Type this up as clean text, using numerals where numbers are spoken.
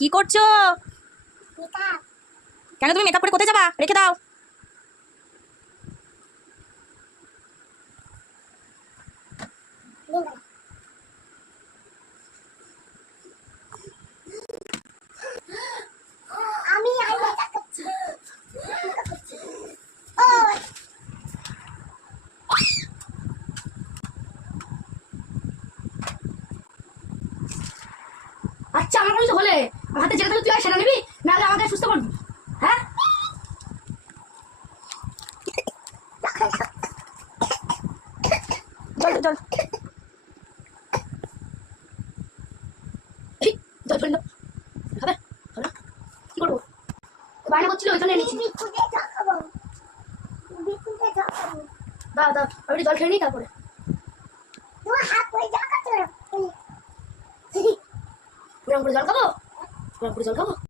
কি করছো? কেন তুমি মেকআপ করে কোথায় যাবা? রেখে দাও। আমি আচ্ছা আমার কিছু হলে হাতে যেটা তুই সেটা নিবি, নাহলে আমাকে সুস্থ করবি। হ্যাঁ জল জল জল ফেলে দাও। খাবে খাবে না? কি করবো? বায়না করছিল ওই জন্য এনেছি। দাও দাও, আমি জল খেয়ে নিই তারপরে। জল খাবো, জল খাবো।